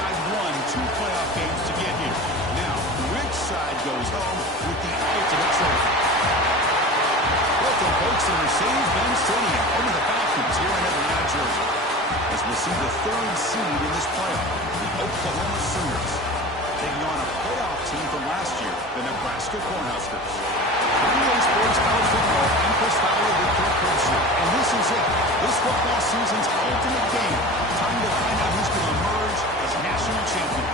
side won 2 playoff games to get here. Now, which side goes home with the ultimate trophy? Welcome, folks, to Mercedes-Benz Stadium, home of the Falcons here in Atlanta, Georgia, as we'll see the 3rd seed in this playoff, the Oklahoma Sooners, taking on a playoff team from last year, the Nebraska Cornhuskers. NBA Sports College Football, I'm Chris Fowler with Kirk Herbstreit, and this is it, this football season's ultimate game. Time to find out who's going to emerge as national champion.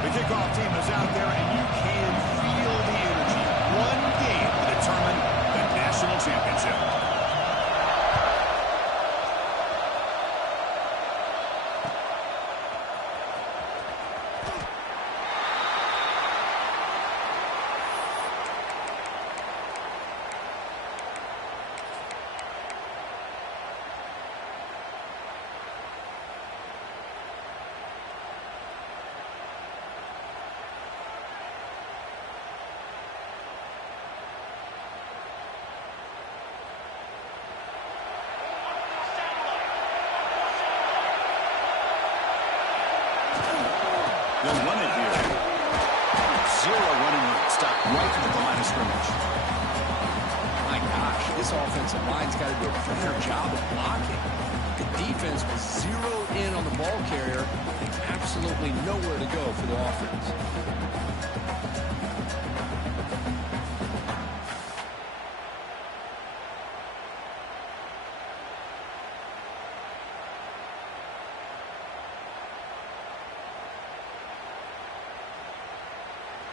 The kickoff team is out there, and you can feel the energy. One game to determine the national championship. They'll run it here. 0 running room. Stop right at the line of scrimmage. My gosh, this offensive line's got to do a better job of blocking. The defense was zeroed in on the ball carrier and absolutely nowhere to go for the offense.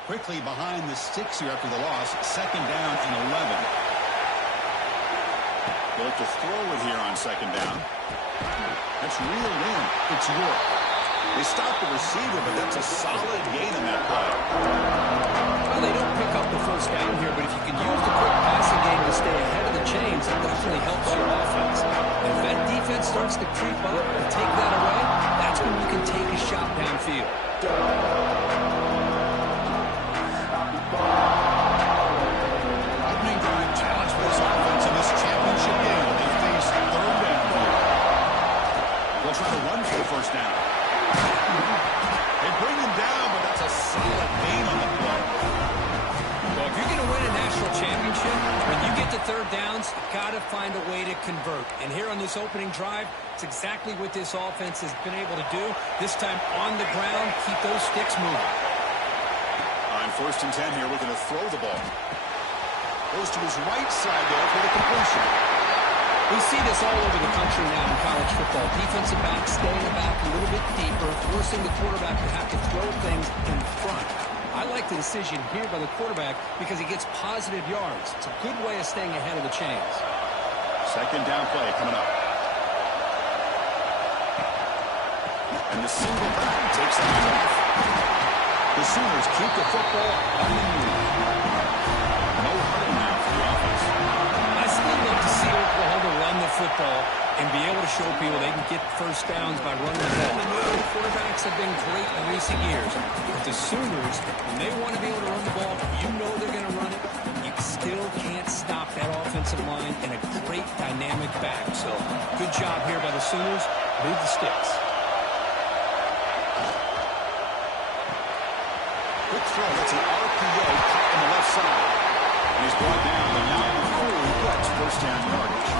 Quickly behind the sticks here after the loss. 2nd down and 11. They'll look to throw it here on 2nd down. That's reeled in. It's York. They stopped the receiver, but that's a solid gain in that play. Well, they don't pick up the 1st down here, but if you can use the quick passing game to stay ahead of the chains, that definitely helps your offense. And if that defense starts to creep up and take that away, that's when you can take a shot downfield. Opening drive challenge for this offense in this championship game. They face 3rd down here. They'll try to run for the 1st down. They bring him down, but that's a solid gain on the play. Well, if you're going to win a national championship, when you get to 3rd downs, you've got to find a way to convert. And here on this opening drive, it's exactly what this offense has been able to do. This time on the ground, keep those sticks moving. On 1st and 10 here, looking to throw the ball. Goes to his right side there for the completion. We see this all over the country now in college football. Defensive backs staying back a little bit deeper, forcing the quarterback to have to throw things in front. I like the decision here by the quarterback because he gets positive yards. It's a good way of staying ahead of the chains. 2nd down play coming up. And the single back takes the hand off. The Sooners keep the football on the move. No hurry now for the offense. I still love to see Oklahoma run the football and be able to show people they can get 1st downs by running the ball. I know the quarterbacks have been great in recent years, but the Sooners, when they want to be able to run the ball, you know they're going to run it. You still can't stop that offensive line and a great dynamic back. So good job here by the Sooners. Move the sticks. Quick throw. That's an RPO caught on the left side. And he's brought down, but now before he gets 1st down yardage.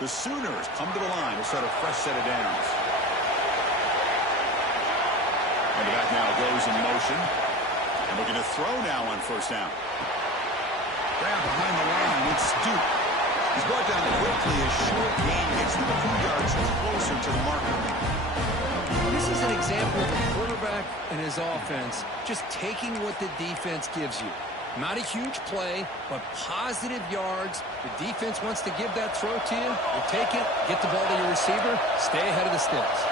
The Sooners come to the line to start a fresh set of downs. And the back now goes in motion. And looking to throw now on 1st down. Grab behind the line with Stoops. He's brought down quickly as short gain gets them a few yards closer to the marker. This is an example of a quarterback and his offense just taking what the defense gives you. Not a huge play, but positive yards. The defense wants to give that throw to you. You take it, get the ball to your receiver, stay ahead of the sticks.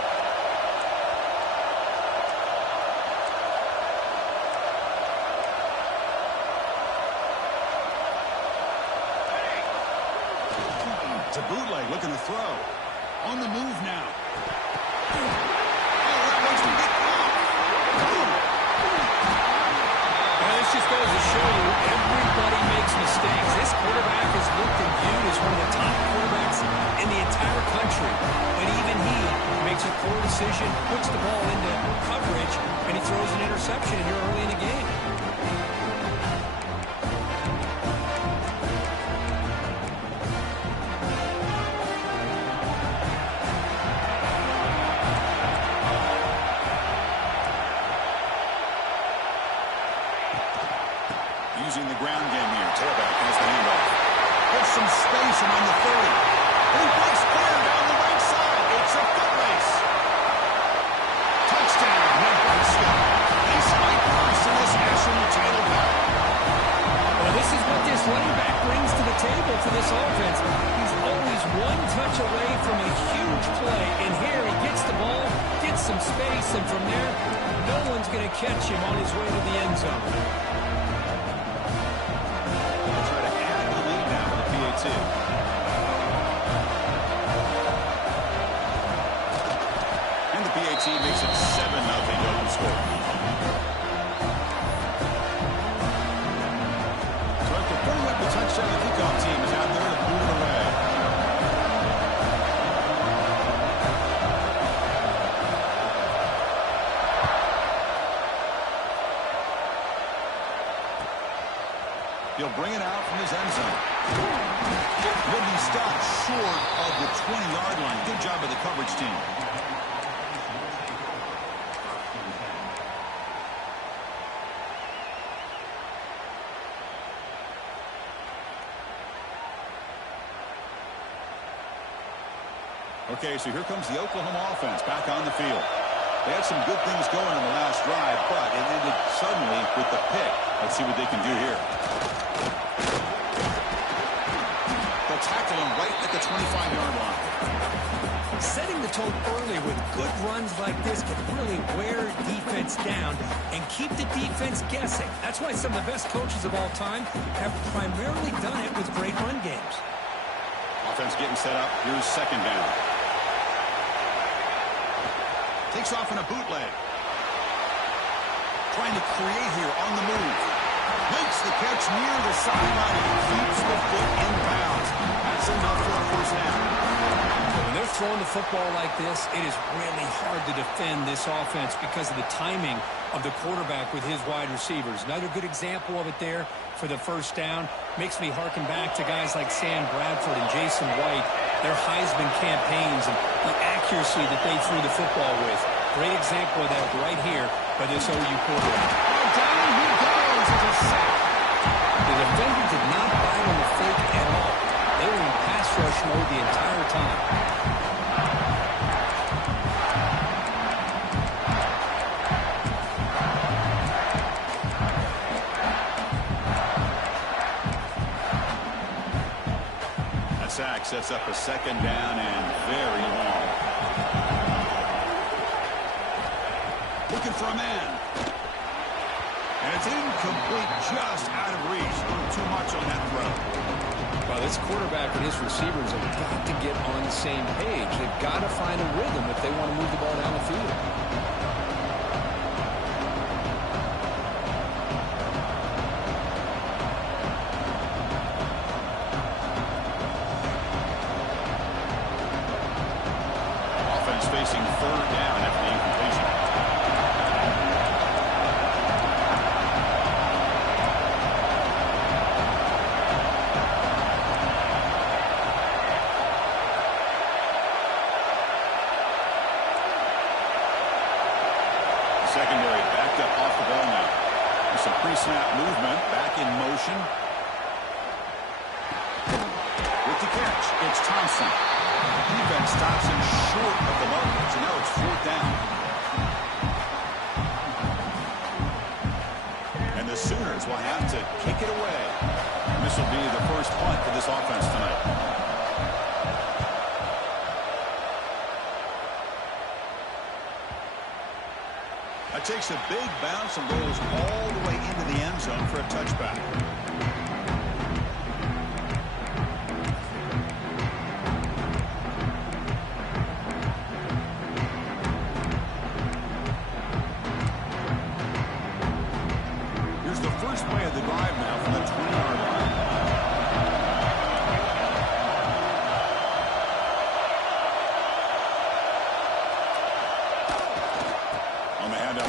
It's a bootleg looking to throw. On the move now. This just goes to show you everybody makes mistakes. This quarterback is looked and viewed as one of the top quarterbacks in the entire country. But even he makes a poor decision, puts the ball into coverage, and he throws an interception here early in the game. Using the ground game here. Tailback has the handoff. There's some space around the 30. He breaks clear down the right side. It's a foot race. Touchdown, Nebraska. They spike first in this action tailback. Well, this is what this running back brings to the table for this offense. He's always one touch away from a huge play. And here he gets the ball, gets some space, and from there, no one's going to catch him on his way to the end zone. And the PAT makes it 7-0 open score. So after putting up the touchdown, the kickoff team is out there to boot it away. He'll bring it out from his end zone. Will be stopped short of the 20-yard line. Good job of the coverage team. Okay, so here comes the Oklahoma offense back on the field. They had some good things going in the last drive, but it ended suddenly with the pick. Let's see what they can do here. They'll tackle him right at the 25-yard line. Setting the tone early with good runs like this can really wear defense down and keep the defense guessing. That's why some of the best coaches of all time have primarily done it with great run games. Offense getting set up. Here's second down. Takes off in a bootleg. Trying to create here on the move. Makes the catch near the sideline and keeps the foot in bounds. That's enough for a first down. When they're throwing the football like this, it is really hard to defend this offense because of the timing of the quarterback with his wide receivers. Another good example of it there for the first down. Makes me harken back to guys like Sam Bradford and Jason White, their Heisman campaigns and the accuracy that they threw the football with. Great example of that right here by this OU quarterback. Down he goes as a sack. The defender did not bite on the fake at all. They were in pass rush mode the entire time. That sack sets up a second down and very long. Looking for a man. And it's incomplete, just out of reach. A little too much on that throw. Well, this quarterback and his receivers have got to get on the same page. They've got to find a rhythm if they want to move the ball down the field. Offense facing third down after the incompletion. Secondary backed up off the ball now. There's some pre-snap movement back in motion. With the pitch. It's Thompson. Defense stops him short of the marker, so now it's 4th down. And the Sooners will have to kick it away. And this will be the first punt for this offense tonight. That takes a big bounce and rolls all the way into the end zone for a touchback. Here's the first play of the drive now from the 20-yard line.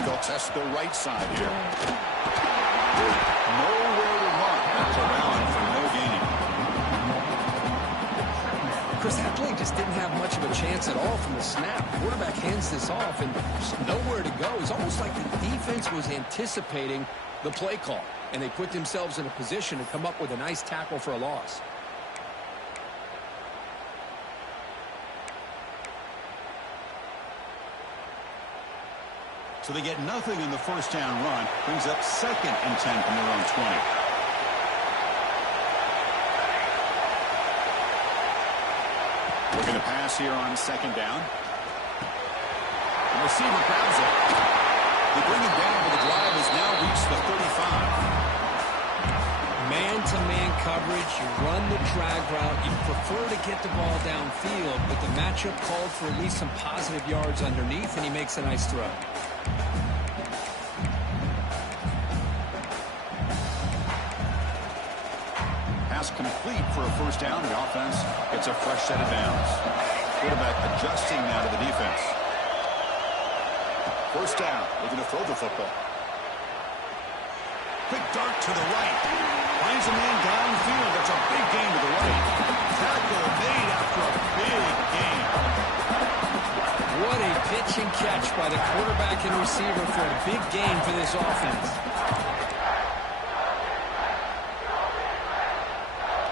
They'll test the right side here. Nowhere to run. That's around for no gain. Chris, that play just didn't have much of a chance at all from the snap. The quarterback hands this off, and there's nowhere to go. It's almost like the defense was anticipating the play call, and they put themselves in a position to come up with a nice tackle for a loss. So they get nothing in the first down run. Brings up 2nd and 10 from their own 20. Looking to pass here on 2nd down. The receiver grabs it. They bring it down, but the drive has now reached the 35. Man-to-man coverage, you run the drag route, you prefer to get the ball downfield, but the matchup called for at least some positive yards underneath, and he makes a nice throw. Pass complete for a first down. The offense gets a fresh set of downs. Quarterback adjusting now to the defense. First down, looking to throw the football. Quick dart to the right. Finds a man downfield. That's a big gain to the right. Tackle made after a big gain. What a pitch and catch by the quarterback and receiver for a big gain for this offense.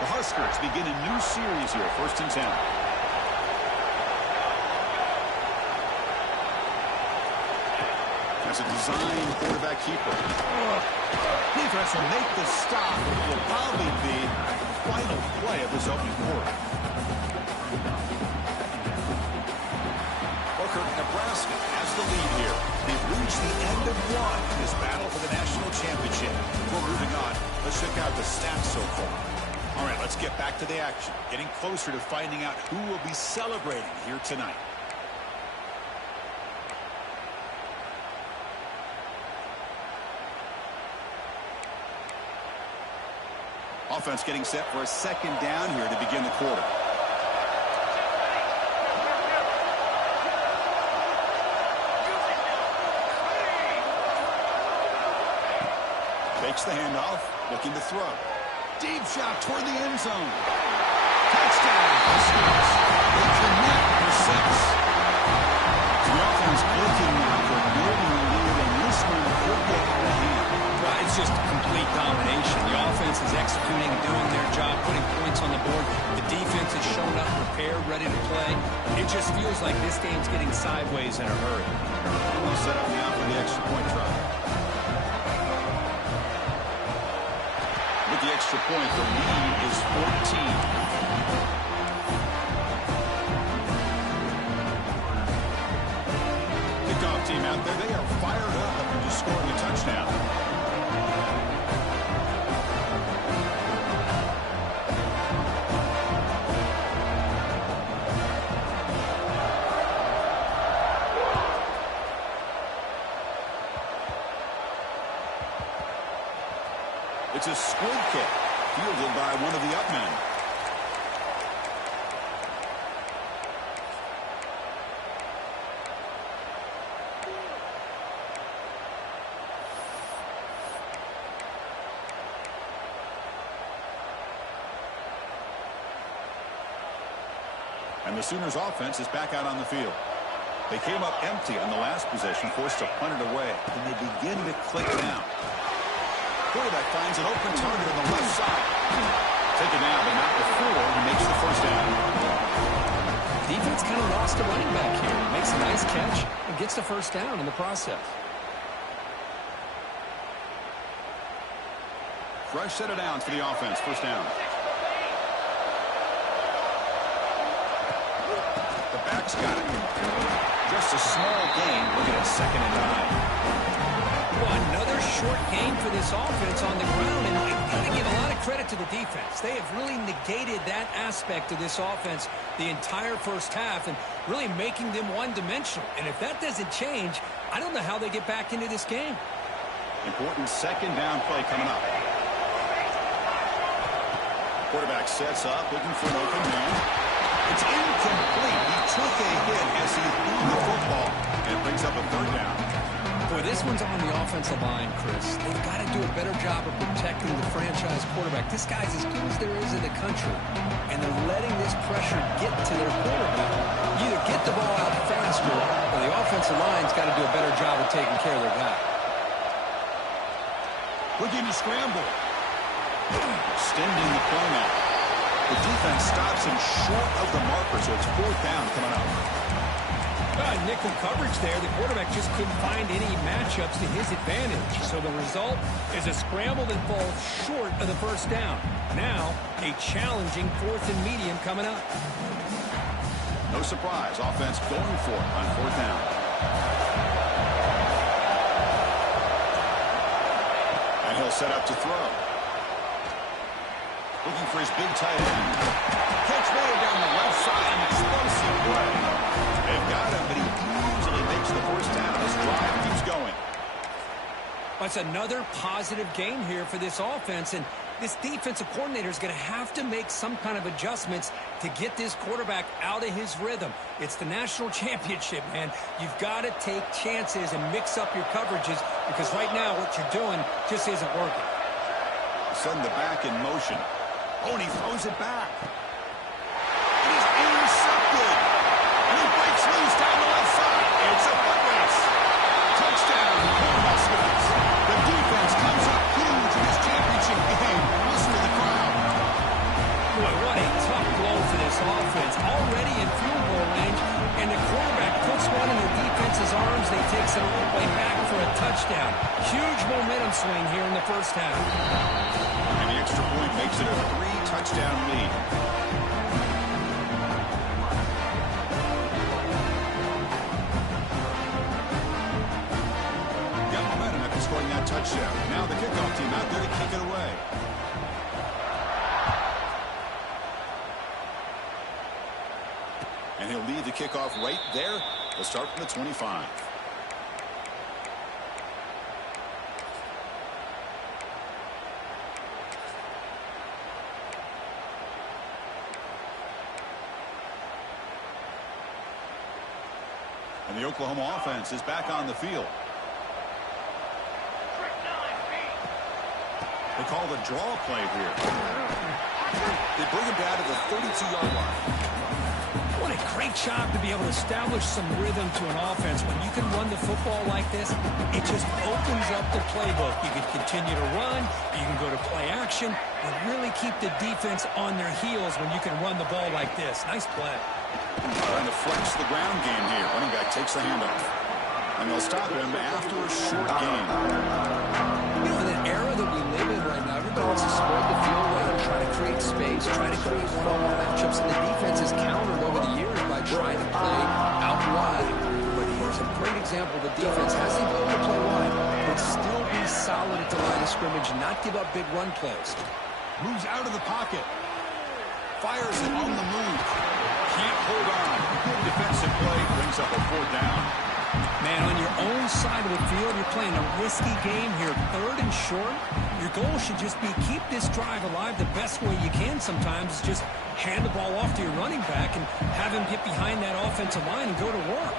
The Huskers begin a new series here. 1st and 10. That's a design quarterback keeper. Defense will make the stop. It will probably be the final play of this opening quarter. Booker, Nebraska has the lead here. They've reached the end of one in this battle for the national championship. Before moving on, let's check out the stats so far. All right, let's get back to the action. Getting closer to finding out who will be celebrating here tonight. Offense getting set for a 2nd down here to begin the quarter. Takes the handoff, looking to throw. Deep shot toward the end zone. Touchdown, Huskers. They connect for 6. The offense clicking now for building the lead, and this one could get out of hand. Well, it's just complete domination. The offense is executing, doing their job, putting points on the board. The defense is showing up prepared, ready to play. It just feels like this game's getting sideways in a hurry. We'll set up now for the extra point try. With the extra point, the lead is 14. Kickoff team out there, they are fired up after just scoring a touchdown. It's a squib kick, fielded by one of the up men. And the Sooners offense is back out on the field. They came up empty on the last possession, forced to punt it away. And they begin to click now. Quarterback finds an open target on the left side. take it now, but not before he makes the first down. Defense kind of lost a running back here. Makes a nice catch and gets the first down in the process. Fresh set of downs for the offense. First down. The back's got it. Just a small gain. Looking at 2nd and 9. Well, another short gain for this offense on the ground, and I've got to give a lot of credit to the defense. They have really negated that aspect of this offense the entire first half and really making them one-dimensional. And if that doesn't change, I don't know how they get back into this game. Important 2nd down play coming up. Quarterback sets up, looking for an open man. It's incomplete. He took a hit as he threw the football, and it brings up a 3rd down. Boy, this one's on the offensive line, Chris. They've got to do a better job of protecting the franchise quarterback. This guy's as good as there is in the country, and they're letting this pressure get to their quarterback. Either get the ball out faster, or the offensive line's got to do a better job of taking care of their guy. Looking to scramble. Extending the play now. The defense stops him short of the marker, so it's 4th down coming up. Nickel coverage there. The quarterback just couldn't find any matchups to his advantage. So the result is a scramble that falls short of the first down. Now, a challenging 4th and medium coming up. No surprise. Offense going for it on 4th down. And he'll set up to throw. Looking for his big tight end. Catch made down the left side. Explosive play. They've got him, but he easily makes the first down. His drive keeps going. That's another positive game here for this offense, and this defensive coordinator is going to have to make some kind of adjustments to get this quarterback out of his rhythm. It's the national championship, man. You've got to take chances and mix up your coverages because right now what you're doing just isn't working. Sudden the back in motion. Oh, and he throws it back. It is intercepted. And he breaks loose down the left side. It's a foot race. Touchdown, Cornhuskers. The defense comes up huge in this championship game. Listen to the crowd. Boy, what a tough blow for this offense. Already in field goal range, and the quarterback puts one in the defense's arms. They takes it all the way back for a touchdown. Huge momentum swing here in the first half. And the extra point makes it a 3-touchdown lead. Got momentum after scoring that touchdown. Now the kickoff team out there to kick it away. And he'll lead the kickoff right there. They'll start from the 25. And the Oklahoma offense is back on the field. They call the draw play here. They bring him down to the 32-yard line. What a great job to be able to establish some rhythm to an offense. When you can run the football like this, it just opens up the playbook. You can continue to run, you can go to play action, and really keep the defense on their heels when you can run the ball like this. Nice play. Trying to flex the ground game here. Running back takes the handoff. And they'll stop him after a short gain. You know, in an era that we live in right now, everybody wants to spread the field around, try to create space, try to create one-on-one matchups, and the defense has countered over the years by trying to play out wide. But here's a great example. The defense has the ability to play wide, but still be solid at the line of scrimmage and not give up big run plays. Moves out of the pocket. Fires it on the move. Can't hold on. Good defensive play. Brings up a 4th down. Man, on your own side of the field, you're playing a risky game here. 3rd and short. Your goal should just be keep this drive alive the best way you can sometimes. Is just hand the ball off to your running back and have him get behind that offensive line and go to work.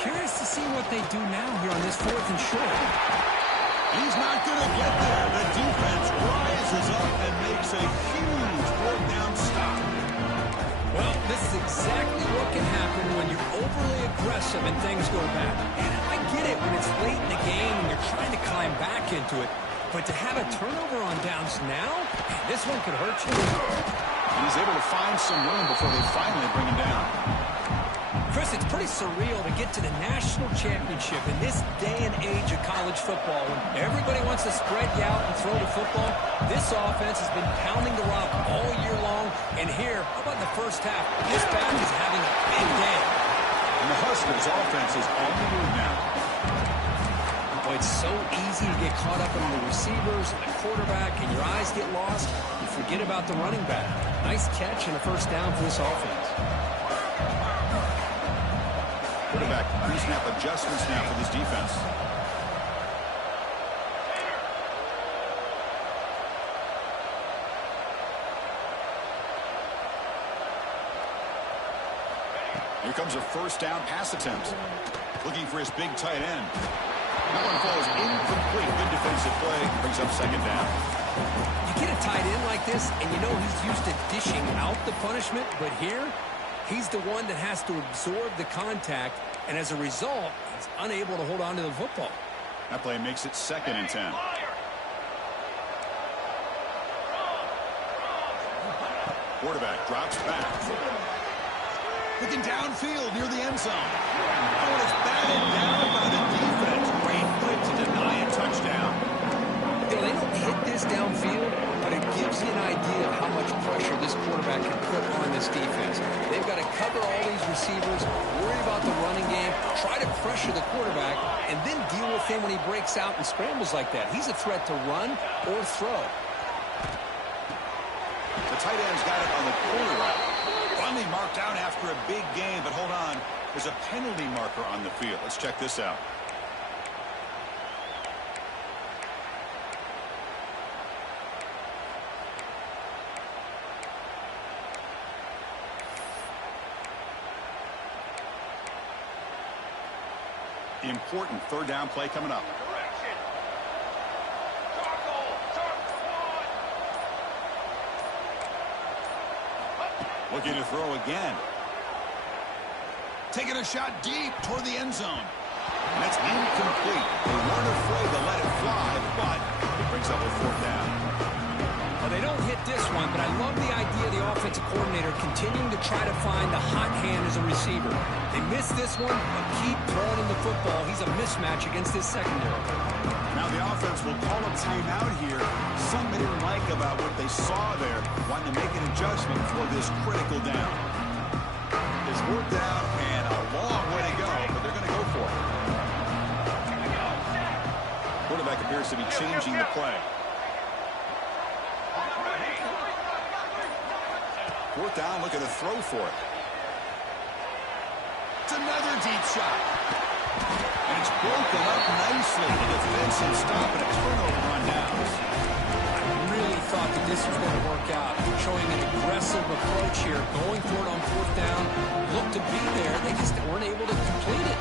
Curious to see what they do now here on this 4th and short. He's not going to get there. The defense rises up and makes a huge 4th down stop. Well, this is exactly what can happen when you're overly aggressive and things go bad. And I get it when it's late in the game and you're trying to climb back into it. But to have a turnover on downs now, this one could hurt you. And he's able to find some room before they finally bring him down. Chris, it's pretty surreal to get to the national championship in this day and age of college football. When everybody wants to spread you out and throw the football, this offense has been pounding the rock all year long. And here, how about in the first half? This back is having a big day. And the Huskers' offense is on the move now. Boy, it's so easy to get caught up in the receivers and the quarterback, and your eyes get lost. You forget about the running back. Nice catch and a first down for this offense. Quarterback pre-snap adjustments now for this defense. Here comes a first down pass attempt. Looking for his big tight end. That one falls incomplete. Good defensive play. Brings up second down. You get a tight end like this, and you know he's used to dishing out the punishment, but here, he's the one that has to absorb the contact, and as a result, he's unable to hold on to the football. That play makes it 2nd and 10. Quarterback drops back. Looking downfield near the end zone. Oh, and it's batted down by the defense. Great play to deny a touchdown. You know, they don't hit this downfield, but it gives you an idea of how much pressure this quarterback can put on this defense. They've got to cover all these receivers, worry about the running game, try to pressure the quarterback, and then deal with him when he breaks out and scrambles like that. He's a threat to run or throw. The tight end's got it on the corner route. Finally marked out after a big game, but hold on. There's a penalty marker on the field. Let's check this out. Important third down play coming up. Looking to throw again. Taking a shot deep toward the end zone. And that's incomplete. They weren't afraid to let it fly, but it brings up a 4th down. Well, they don't hit this one, but I love the idea of the offensive coordinator continuing to try to find the hot hand as a receiver. They missed this one, but keep throwing him the football. He's a mismatch against this secondary. Now the offense will call a timeout here. Something they didn't like about what they saw there, wanting to make an adjustment for this critical down. It's worked out and a long way to go, but they're going to go for it. Quarterback appears to be changing the play. 4th down, looking to throw for it. It's another deep shot. And it's broken up nicely. The defensive stop and a turnover on downs. I really thought that this was going to work out. Showing an aggressive approach here, going for it on 4th down. Looked to be there. They just weren't able to complete it.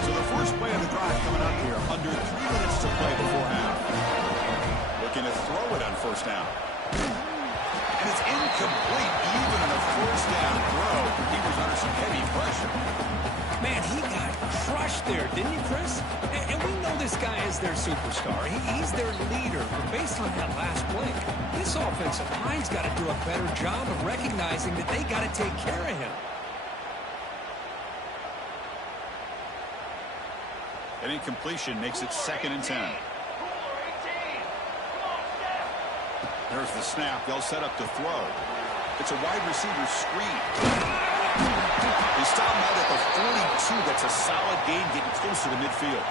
So the first play of the drive coming up here. Under 3 minutes to play before half. Looking to throw it on 1st down. And it's incomplete even on a 1st down throw. He was under some heavy pressure. Man, he got crushed there, didn't he, Chris? And we know this guy is their superstar. He's their leader. But based on that last play, this offensive line's got to do a better job of recognizing that they got to take care of him. An incompletion makes it 2nd and 10. There's the snap. They'll set up to throw. It's a wide receiver screen. They stop him out at the 42. That's a solid gain, getting closer to midfield.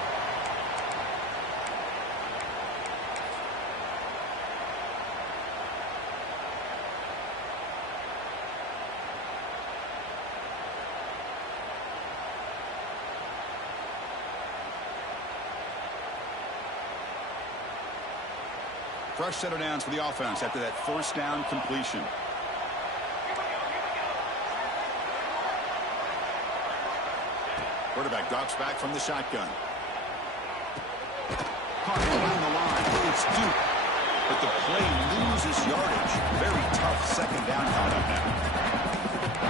Fresh set of downs for the offense after that 1st down completion. Quarterback drops back from the shotgun. Caught behind the line. It's Duke. But the play loses yardage. Very tough 2nd down coming up now.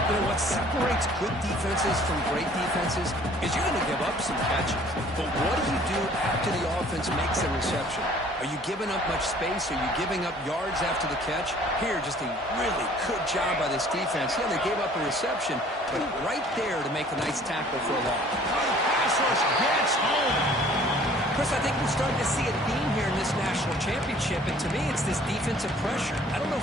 You know, what's separates good defenses from great defenses is you're going to give up some catches. But what do you do after the offense makes a reception? Are you giving up much space? Are you giving up yards after the catch? Here, just a really good job by this defense. Yeah, they gave up a reception, but right there to make a nice tackle for a loss. Pass rush gets home. Chris, I think we're starting to see a theme here in this national championship, and to me, it's this defensive pressure. I don't know if